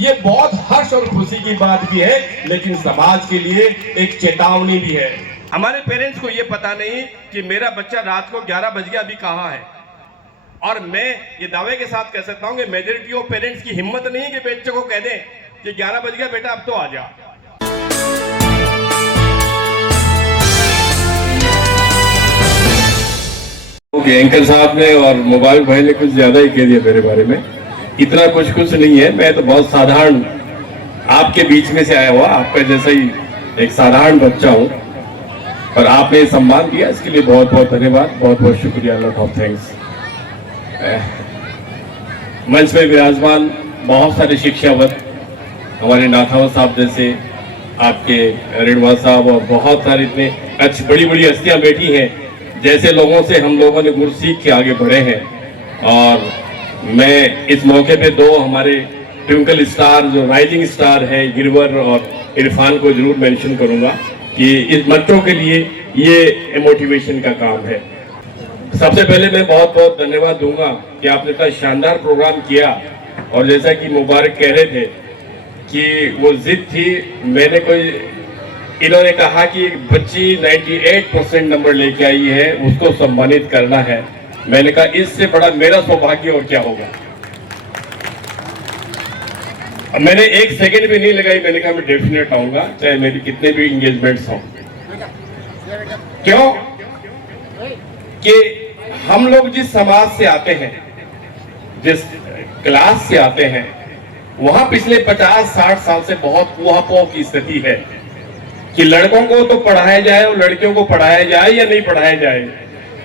ये बहुत हर्ष और खुशी की बात भी है, लेकिन समाज के लिए एक चेतावनी भी है। हमारे पेरेंट्स को ये पता नहीं कि मेरा बच्चा रात को 11 बज गया अभी कहाँ है। और मैं ये दावे के साथ कह सकता हूँ कि मेजॉरिटी ऑफ पेरेंट्स की हिम्मत नहीं है कि बच्चे को कह दें कि 11 बज गया बेटा अब तो आ जा। एंकर साहब ने और मोबाइल भाई ने कुछ ज्यादा ही कह दिया मेरे बारे में। इतना कुछ नहीं है, मैं तो बहुत साधारण आपके बीच में से आया हुआ, आपका जैसा ही एक साधारण बच्चा हूँ, और आपने सम्मान दिया इसके लिए बहुत बहुत धन्यवाद, बहुत बहुत शुक्रिया, लॉट ऑफ थैंक्स। मंच में विराजमान बहुत सारे शिक्षावत, हमारे नाथावत साहब जैसे, आपके रेणुवा साहब, और बहुत सारे इतने अच्छी बड़ी बड़ी हस्तियां बैठी हैं, जैसे लोगों से हम लोगों ने गुरु सीख के आगे बढ़े हैं। और मैं इस मौके पे दो हमारे ट्विंकल स्टार जो राइजिंग स्टार है, गिरवर और इरफान को जरूर मेंशन करूंगा कि इस बच्चों के लिए ये मोटिवेशन का काम है। सबसे पहले मैं बहुत बहुत धन्यवाद दूंगा कि आपने इतना शानदार प्रोग्राम किया। और जैसा कि मुबारक कह रहे थे कि वो जिद थी, मैंने इन्होंने कहा कि बच्ची 98% नंबर लेके आई है, उसको सम्मानित करना है। मैंने कहा इससे बड़ा मेरा सौभाग्य और क्या होगा। मैंने एक सेकंड भी नहीं लगाई, मैंने कहा मैं डेफिनेट आऊंगा चाहे मेरी कितने भी एंगेजमेंट्स हों। क्यों कि हम लोग जिस समाज से आते हैं, जिस क्लास से आते हैं, वहां पिछले 50-60 साल से बहुत ऊहापोह की स्थिति है कि लड़कों को तो पढ़ाया जाए और लड़कियों को पढ़ाया जाए या नहीं पढ़ाया जाए।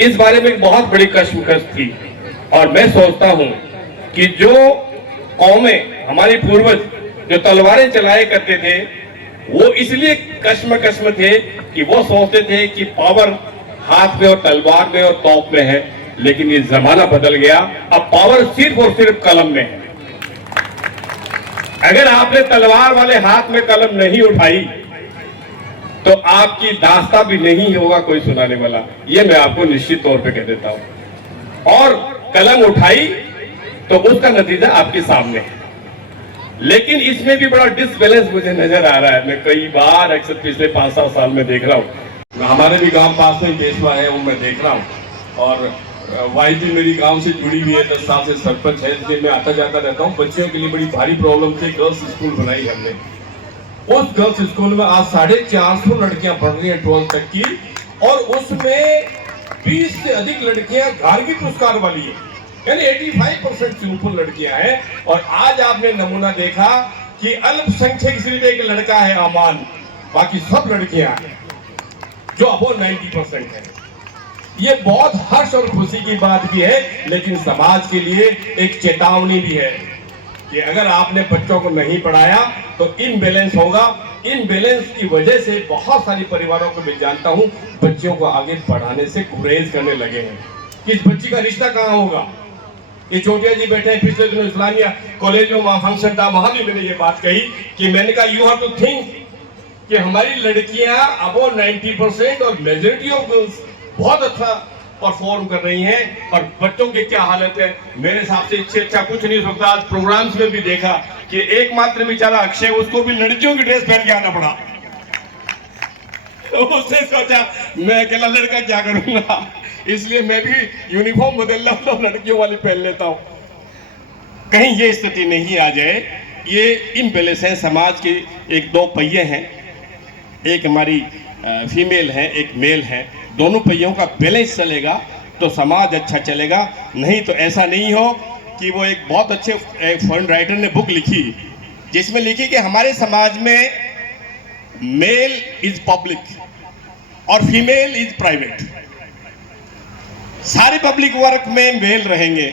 इस बारे में एक बहुत बड़ी कश्मकश थी। और मैं सोचता हूं कि जो कौमें, हमारे पूर्वज जो तलवारें चलाए करते थे, वो इसलिए कश्मकश में थे कि वो सोचते थे कि पावर हाथ में और तलवार में और तोप में है। लेकिन ये जमाना बदल गया, अब पावर सिर्फ और सिर्फ कलम में है। अगर आपने तलवार वाले हाथ में कलम नहीं उठाई तो आपकी दास्ता भी नहीं होगा कोई सुनाने वाला, ये मैं आपको निश्चित तौर पे कह देता हूं। और कलम उठाई तो उसका नतीजा आपके सामने है। लेकिन इसमें भी बड़ा डिसबैलेंस मुझे नजर आ रहा है। मैं कई बार अक्सर पिछले 5-7 साल में देख रहा हूं, हमारे भी गांव पास में बेसवा है, वो मैं देख रहा हूं। और वाइफ भी मेरी गांव से जुड़ी हुई है, 10 साल से सरपंच है, इसलिए मैं आता जाता रहता हूँ। बच्चियों के लिए बड़ी भारी प्रॉब्लम थी, गर्ल्स स्कूल बनाई हमने। उस गर्ल्स स्कूल में आज 450 लड़कियां पढ़ रही हैं 12th तक की, और उसमें 20 से अधिक लड़कियां गार्गी पुरस्कार वाली है, यानी 85% से ऊपर लड़कियां हैं। और आज आपने नमूना देखा कि अल्पसंख्यक सिर्फ एक लड़का है अमान, बाकी सब लड़कियां हैं जो अबो 90% है। ये बहुत हर्ष और खुशी की बात भी है, लेकिन समाज के लिए एक चेतावनी भी है कि अगर आपने बच्चों को नहीं पढ़ाया तो इनबैलेंस होगा। इनबैलेंस की वजह से बहुत सारी परिवारों को मैं जानता हूं बच्चियों को आगे पढ़ाने से गुरेज करने लगे हैं कि इस बच्ची का रिश्ता कहां होगा। ये चोटिया जी बैठे हैं, पिछले दिनों इस्लामिया कॉलेज में वहां फंक्शन था, वहां भी मैंने ये बात कही कि मैंने कहा यू हैव टू थिंक कि हमारी लड़कियां अबव 90% और मेजॉरिटी ऑफ गर्ल्स बहुत अच्छा परफॉर्म कर रही हैं, और बच्चों की क्या हालत है। मेरे हिसाब से इससे अच्छा कुछ नहीं हो सकता। आज प्रोग्राम्स में भी देखा कि एकमात्र बेचारा अक्षय, उसको भी लड़कियों की ड्रेस पहन के आना पड़ा। तो उसने सोचा मैं अकेला लड़का क्या करूंगा, इसलिए मैं भी यूनिफॉर्म बदल रहा हूं, लड़कियों वाली पहन लेता हूं। कहीं ये स्थिति नहीं आ जाए। ये इम्बैलेंस है, समाज के एक दो पहिए हैं, एक हमारी फीमेल है, एक मेल है। दोनों पहियों का बैलेंस चलेगा तो समाज अच्छा चलेगा। नहीं तो ऐसा नहीं हो कि वो एक बहुत अच्छे एक फॉरेन राइटर ने बुक लिखी जिसमें लिखी कि हमारे समाज में मेल इज पब्लिक और फीमेल इज प्राइवेट। सारे पब्लिक वर्क में मेल रहेंगे,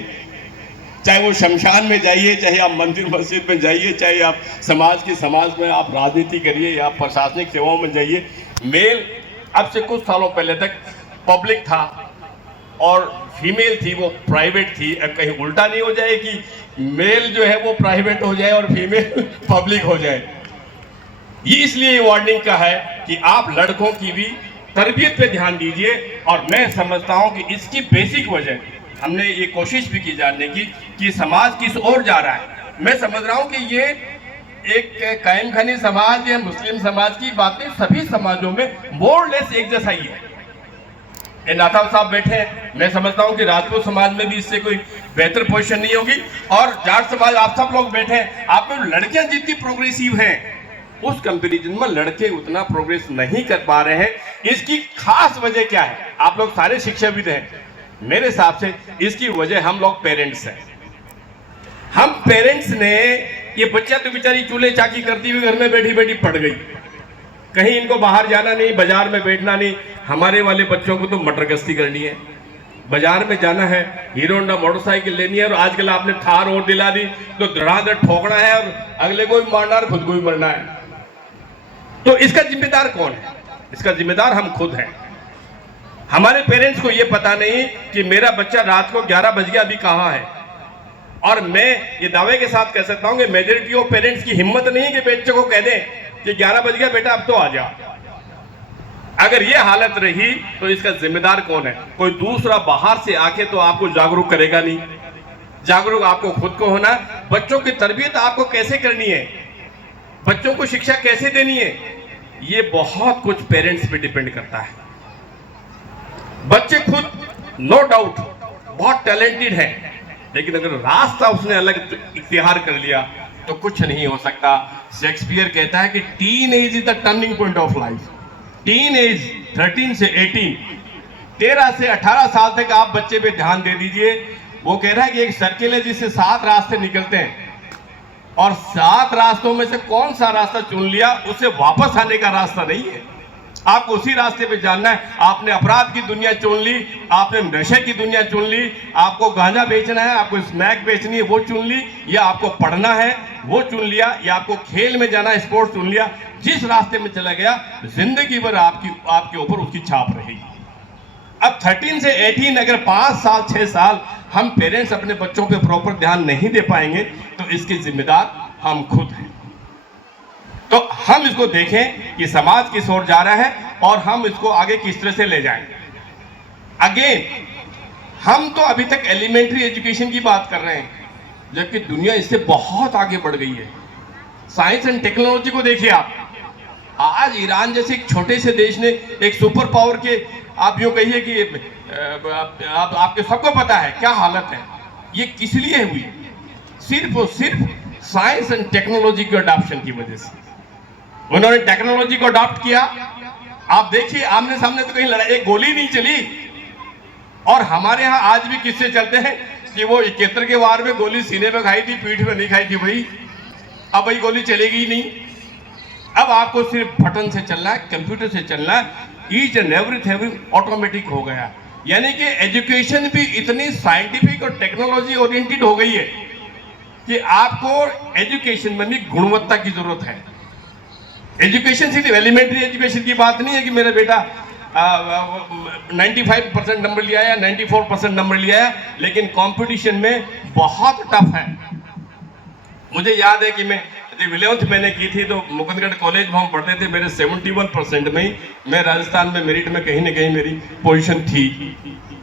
चाहे वो शमशान में जाइए, चाहे आप मंदिर मस्जिद में जाइए, चाहे आप समाज में आप राजनीति करिए या प्रशासनिक सेवाओं में जाइए। मेल अब से कुछ सालों पहले तक पब्लिक था और फीमेल थी वो प्राइवेट थी। अब कहीं उल्टा नहीं हो जाए कि मेल जो है वो प्राइवेट हो जाए और फीमेल पब्लिक हो जाए। ये इसलिए वार्निंग का है कि आप लड़कों की भी तरबियत पे ध्यान दीजिए। और मैं समझता हूं कि इसकी बेसिक वजह हमने ये कोशिश भी की जानने की कि समाज किस ओर जा रहा है। मैं समझ रहा हूं कि ये एक कायम खानी समाज या मुस्लिम समाज की बात नहीं, सभी समाजों में मोर लेस एक जैसा ही है। ये नाथाव साहब बैठे हैं, मैं समझता हूं कि राजपूत समाज में भी इससे कोई बेहतर पोजीशन नहीं होगी, और जाट समाज आप सब लोग बैठे हैं, आप में लड़कियां जितनी प्रोग्रेसिव हैं उस कंपैरिजन में लड़के उतना प्रोग्रेस नहीं कर पा रहे हैं। इसकी खास वजह क्या है? आप लोग सारे शिक्षाविद हैं, मेरे हिसाब से इसकी वजह हम लोग पेरेंट्स हैं। हम पेरेंट्स ने, ये बच्चा तो बेचारी चूल्हे चाकी करती हुई घर में बैठी बैठी पड़ गई, कहीं इनको बाहर जाना नहीं, बाजार में बैठना नहीं। हमारे वाले बच्चों को तो मटर गश्ती करनी है, बाजार में जाना है, हीरो होंडा मोटरसाइकिल लेनी है, और आजकल आपने थार और दिला दी तो धड़ाधड़ ठोकना है और अगले को भी मारना और खुद को भी मरना है। तो इसका जिम्मेदार कौन है? इसका जिम्मेदार हम खुद हैं। हमारे पेरेंट्स को यह पता नहीं कि मेरा बच्चा रात को 11 बज गया अभी कहां है, और मैं ये दावे के साथ कह सकता हूं कि मेजॉरिटी ऑफ पेरेंट्स की हिम्मत नहीं है कि बच्चे को कह दें कि 11 बज गया बेटा अब तो आ जा। अगर ये हालत रही तो इसका जिम्मेदार कौन है? कोई दूसरा बाहर से आके तो आपको जागरूक करेगा नहीं। जागरूक आपको खुद को होना। बच्चों की तरबियत आपको कैसे करनी है, बच्चों को शिक्षा कैसे देनी है, ये बहुत कुछ पेरेंट्स पे डिपेंड करता है। बच्चे खुद नो डाउट बहुत टैलेंटेड है, लेकिन अगर रास्ता उसने अलग इख्तियार कर लिया तो कुछ नहीं हो सकता। शेक्सपियर कहता है कि teen age is the turning point of life. Teen age 13 से 18, 13 से 18 साल तक आप बच्चे पे ध्यान दे दीजिए। वो कह रहा है कि एक सर्किल है जिससे 7 रास्ते निकलते हैं, और 7 रास्तों में से कौन सा रास्ता चुन लिया उसे वापस आने का रास्ता नहीं है। आपको उसी रास्ते पे जानना है। आपने अपराध की दुनिया चुन ली, आपने नशे की दुनिया चुन ली, आपको गांजा बेचना है, आपको स्नैक बेचनी है वो चुन ली, या आपको पढ़ना है वो चुन लिया, या आपको खेल में जाना है स्पोर्ट्स चुन लिया। जिस रास्ते में चला गया जिंदगी भर आपके ऊपर उसकी छाप रहेगी। अब 13 से 18 अगर 5 साल 6 साल हम पेरेंट्स अपने बच्चों पे प्रॉपर ध्यान नहीं दे पाएंगे तो इसके जिम्मेदार हम खुद हैं। तो हम इसको देखें कि समाज किस ओर जा रहा है और हम इसको आगे किस तरह से ले जाएंगे। अगेन हम तो अभी तक एलिमेंट्री एजुकेशन की बात कर रहे हैं, जबकि दुनिया इससे बहुत आगे बढ़ गई है। साइंस एंड टेक्नोलॉजी को देखिए आप। आज ईरान जैसे एक छोटे से देश ने एक सुपर पावर के, आप यूं कहिए कि आपके सबको पता है क्या हालत है, ये किस लिए हुई? सिर्फ और सिर्फ साइंस एंड टेक्नोलॉजी के अडॉप्शन की वजह से। उन्होंने टेक्नोलॉजी को अडॉप्ट किया। आप देखिए आमने सामने तो कहीं लड़ाई, एक गोली नहीं चली। और हमारे यहाँ आज भी किस्से चलते हैं कि वो 71 के वार में गोली सीने में खाई थी, पीठ में नहीं खाई थी। भाई अब भाई गोली चलेगी ही नहीं। अब आपको सिर्फ बटन से चलना है, कंप्यूटर से चलना है, ईच एंड एवरीथिंग ऑटोमेटिक हो गया। यानी कि एजुकेशन भी इतनी साइंटिफिक और टेक्नोलॉजी ओरिएंटेड हो गई है कि आपको एजुकेशन में भी गुणवत्ता की जरूरत है। एजुकेशन सिर्फ एलिमेंट्री एजुकेशन की बात नहीं है कि मेरा बेटा 95% नंबर लिया है, 94% नंबर लिया है, लेकिन कंपटीशन में बहुत टफ है। मुझे याद है कि मैं 11th मैंने की थी तो मुकुंदगढ़ कॉलेज में हम पढ़ते थे, मेरे 71% में ही मैं राजस्थान में मेरिट में कहीं ना कहीं मेरी पोजीशन थी।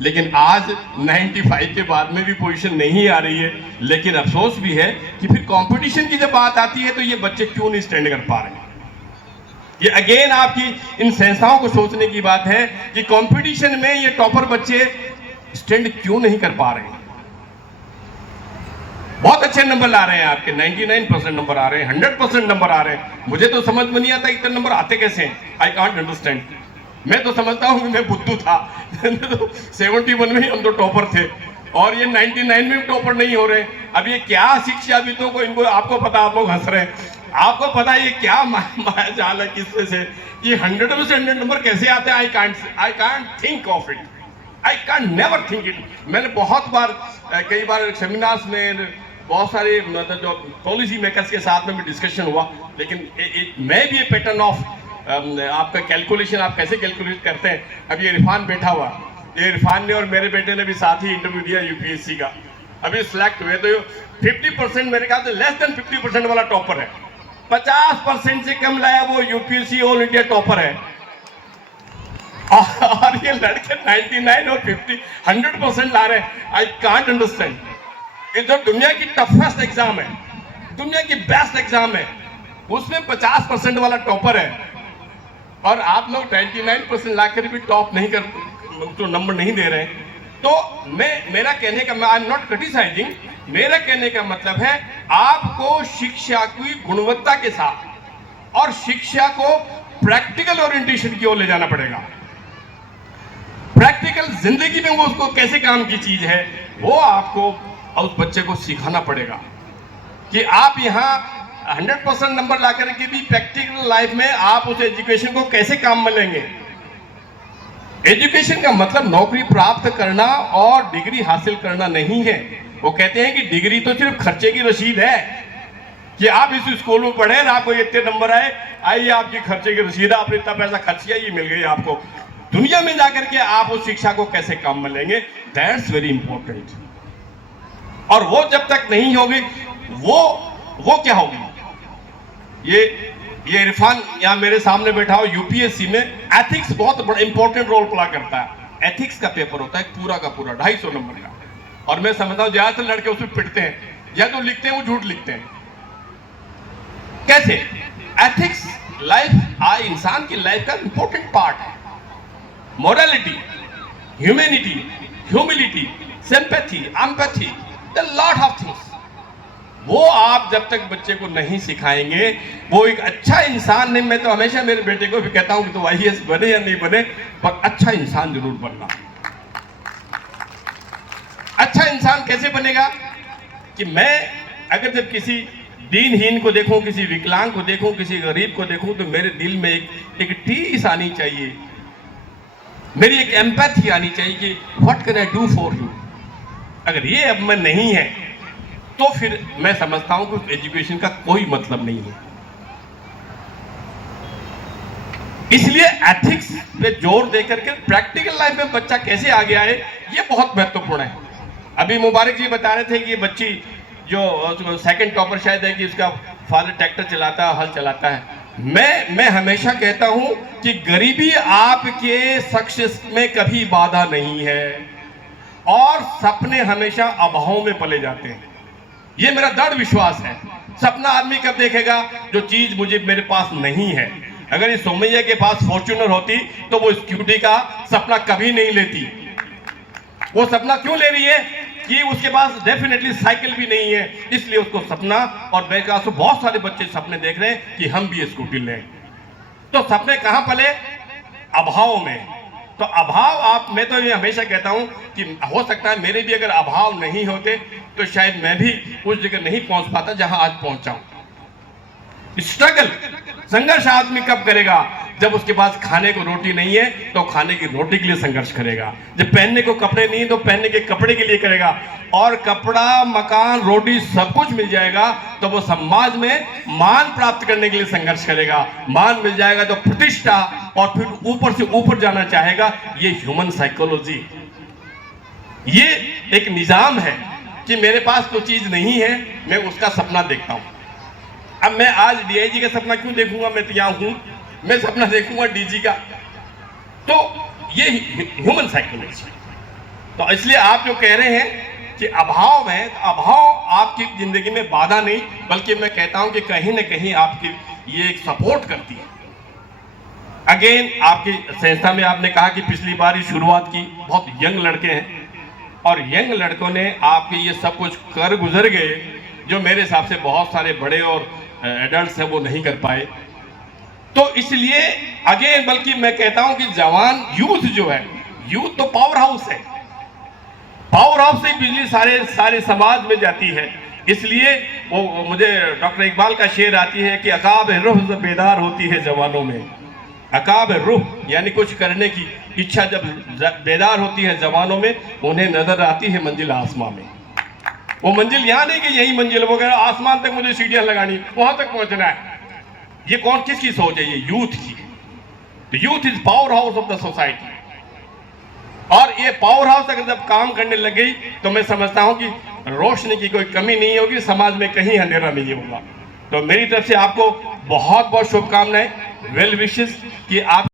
लेकिन आज 95 के बाद में भी पोजीशन नहीं आ रही है। लेकिन अफसोस भी है कि फिर कंपटीशन की जब बात आती है तो ये बच्चे क्यों नहीं स्टैंड कर पा रहे हैं। ये अगेन आपकी इन संस्थाओं को सोचने की बात है कि कंपटीशन में ये टॉपर बच्चे स्टैंड क्यों नहीं कर पा रहे हैं। बहुत अच्छे नंबर ला रहे हैं आपके, 99% नंबर आ रहे हैं, 100% नंबर आ रहे हैं। मुझे तो समझ में नहीं आता इतने नंबर आते कैसे हैं। I can't understand. मैं तो समझता हूं कि मैं बुद्धू था। 71 में ही हम तो टॉपर थे, और ये 99 में भी टॉपर नहीं हो रहे। अब ये क्या शिक्षाविदों को, इनको आपको पता, आप लोग हंस रहे हैं, आपको पता ये क्या माया जाल है किस तरह से कि 100 में से 100 नंबर कैसे आते हैं। I can't think of it, I can't never think it. मैंने बहुत बार, कई बार सेमिनार्स में बहुत सारे मतलब जो पॉलिसी मेकर्स के साथ में भी डिस्कशन हुआ, लेकिन मैं भी ये पैटर्न ऑफ आपका कैलकुलेशन, आप कैसे कैलकुलेट करते हैं। अब ये इरफान बैठा हुआ, ये इरफान ने और मेरे बेटे ने भी साथ ही इंटरव्यू दिया यूपीएससी का, अभी सिलेक्ट हुए। तो 50% मेरे ख्याल से लेस देन 50% वाला टॉपर है। 50% से कम लाया वो यूपीएससी ऑल इंडिया टॉपर है, और ये लड़के 99 और 50 100% ला रहे हैं। I can't understand. ये जो दुनिया की टफेस्ट एग्जाम है, दुनिया की बेस्ट एग्जाम है, उसमें 50% वाला टॉपर है और आप लोग 99% लाकर भी टॉप नहीं कर, तो नंबर नहीं दे रहे हैं। तो मेरा कहने का, मैं आई एम नॉट क्रिटिसाइजिंग, मेरा कहने का मतलब है आपको शिक्षा की गुणवत्ता के साथ और शिक्षा को प्रैक्टिकल ओरिएंटेशन की ओर ले जाना पड़ेगा। प्रैक्टिकल जिंदगी में वो उसको कैसे काम की चीज है वो आपको उस बच्चे को सिखाना पड़ेगा कि आप यहाँ 100% नंबर ला करके भी प्रैक्टिकल लाइफ में आप उस एजुकेशन को कैसे काम में लेंगे। एजुकेशन का मतलब नौकरी प्राप्त करना और डिग्री हासिल करना नहीं है। वो कहते हैं कि डिग्री तो सिर्फ खर्चे की रसीद है कि आप इस स्कूल में पढ़े और आपको इतने नंबर आए, आइए आपकी खर्चे की रसीद, आपने इतना पैसा खर्च किया, ये मिल गई आपको। दुनिया में जाकर के आप उस शिक्षा को कैसे काम में लेंगे, दैट्स वेरी इंपॉर्टेंट। और वो जब तक नहीं होगी वो क्या होगी। ये इरफान यहाँ मेरे सामने बैठा हो, यूपीएससी में एथिक्स बहुत बड़ा इंपॉर्टेंट रोल प्ले करता है। एथिक्स का पेपर होता है पूरा का पूरा 250 नंबर का, और मैं समझता हूँ ज्यादातर लड़के उसमें पिटते हैं, या तो लिखते हैं वो झूठ लिखते हैं। कैसे? एथिक्स इंसान की लाइफ का इंपॉर्टेंट पार्ट है। Morality, humanity, humility, sympathy, empathy, the lot of things, वो आप जब तक बच्चे को नहीं सिखाएंगे वो एक अच्छा इंसान नहीं। मैं तो हमेशा मेरे बेटे को भी कहता हूं कि तो आईएएस बने या नहीं बने, पर अच्छा इंसान जरूर बनना। अच्छा इंसान कैसे बनेगा कि मैं अगर जब किसी दीनहीन को देखूं, किसी विकलांग को देखूं, किसी गरीब को देखूं, तो मेरे दिल में एक टीस आनी चाहिए, मेरी एक एम्पैथी आनी चाहिए कि what can I do for you. अगर ये अब में नहीं है तो फिर मैं समझता हूं कि एजुकेशन का कोई मतलब नहीं है। इसलिए एथिक्स पे जोर देकर के प्रैक्टिकल लाइफ में बच्चा कैसे आगे आए, ये बहुत महत्वपूर्ण है। अभी मुबारक जी बता रहे थे कि ये बच्ची जो सेकंड टॉपर शायद है कि उसका फादर ट्रैक्टर चलाता है, हल चलाता है। मैं हमेशा कहता हूं कि गरीबी आपके सक्सेस में कभी बाधा नहीं है और सपने हमेशा अभाव में पले जाते हैं, ये मेरा दृढ़ विश्वास है। सपना आदमी कब देखेगा? जो चीज मेरे पास नहीं है। अगर इस सोमैया के पास फॉर्च्यूनर होती तो वो स्कूटी का सपना कभी नहीं लेती। वो सपना क्यों ले रही है कि उसके पास डेफिनेटली साइकिल भी नहीं है, इसलिए उसको सपना, और मेरे पास तो बहुत सारे बच्चे सपने देख रहे हैं कि हम भी स्कूटी लें। तो सपने कहां पले? अभाव में। तो अभाव मैं तो ये हमेशा कहता हूं कि हो सकता है मेरे भी अगर अभाव नहीं होते तो शायद मैं भी उस जगह नहीं पहुंच पाता जहां आज पहुंचा हूं। स्ट्रगल, संघर्ष आदमी कब करेगा? जब उसके पास खाने को रोटी नहीं है तो खाने की रोटी के लिए संघर्ष करेगा। जब पहनने को कपड़े नहीं है तो पहनने के कपड़े के लिए करेगा। और कपड़ा, मकान, रोटी सब कुछ मिल जाएगा तो वो समाज में मान प्राप्त करने के लिए संघर्ष करेगा। मान मिल जाएगा तो प्रतिष्ठा, और फिर ऊपर से ऊपर जाना चाहेगा। ये ह्यूमन साइकोलॉजी, ये एक निजाम है कि मेरे पास तो चीज नहीं है, मैं उसका सपना देखता हूं। अब मैं आज डीआईजी का सपना क्यों देखूंगा? मैं तो यहां हूं, मैं सपना देखूंगा डीजी का। तो ये ह्यूमन साइकोलॉजी। तो इसलिए आप जो कह रहे हैं कि अभाव है, तो अभाव आपकी जिंदगी में बाधा नहीं, बल्कि मैं कहता हूं कि कहीं ना कहीं आपकी ये एक सपोर्ट करती है। अगेन, आपकी संस्था में आपने कहा कि पिछली बार ही शुरुआत की, बहुत यंग लड़के हैं और यंग लड़कों ने आपके ये सब कुछ कर गुजर गए जो मेरे हिसाब से बहुत सारे बड़े और एडल्ट्स हैं वो नहीं कर पाए। तो इसलिए अगेन, बल्कि मैं कहता हूं कि जवान यूथ जो है, यूथ तो पावर हाउस है, पावर हाउस से बिजली सारे समाज में जाती है। इसलिए वो मुझे डॉक्टर इकबाल का शेर आती है कि अकाब रूह बेदार होती है जवानों में। अकाब रूह यानी कुछ करने की इच्छा जब बेदार होती है जवानों में, उन्हें नजर आती है मंजिल आसमां में। वो मंजिल यहाँ नहीं कि यही मंजिल वगैरह, आसमान तक मुझे सीढ़ियां लगानी, वहां तक पहुंचना है। ये कौन, किसकी सोच है? ये यूथ की। तो youth is power house of the society. और ये पावर हाउस अगर जब काम करने लग गई तो मैं समझता हूं कि रोशनी की कोई कमी नहीं होगी, समाज में कहीं अंधेरा नहीं होगा। तो मेरी तरफ से आपको बहुत बहुत शुभकामनाएं, वेल विशेस कि आप